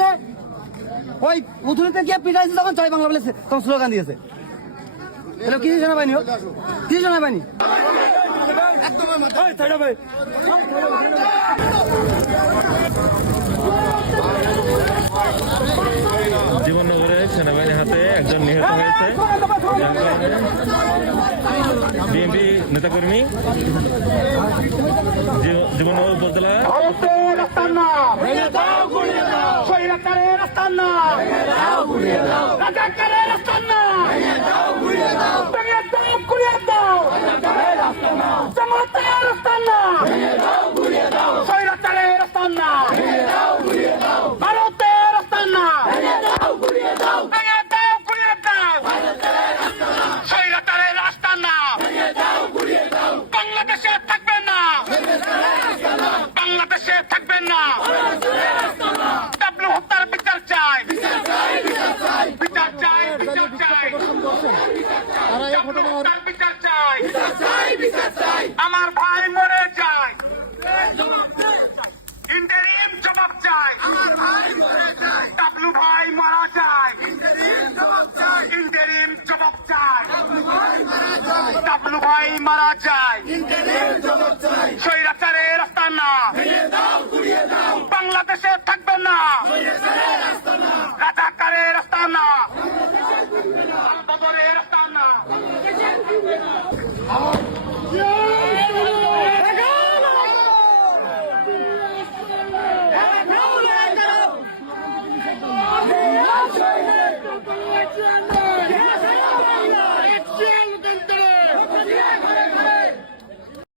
যে ওই উঠুনিতে গিয়ে পিটাইছে তখন জয় বাংলা বলেছে তখন স্লোগান দিয়েছে। এটা কিছু সেনাবাহিনী হোক, কিছু সেনাবাহিনী জীবননগরে সেনাবাহিনীর হাতে একজন নিহত হয়েছে, বিএনপি নেতাকর্মী জীবননগর উপজেলা আমার ভাই মরে যায়, ইন্টারিম জবাব চাই। আমার ভাই মরে যায়, ডাবলু ভাই মারা যায়, ইন্টারিম জবাব চাই। ইন্টারিম জবাব চাই, ডাবলু ভাই মারা যায়, ইন্টারিম জবাব চাই। স্বৈরাচারের আস্তানা বাংলাদেশে থাকবে না।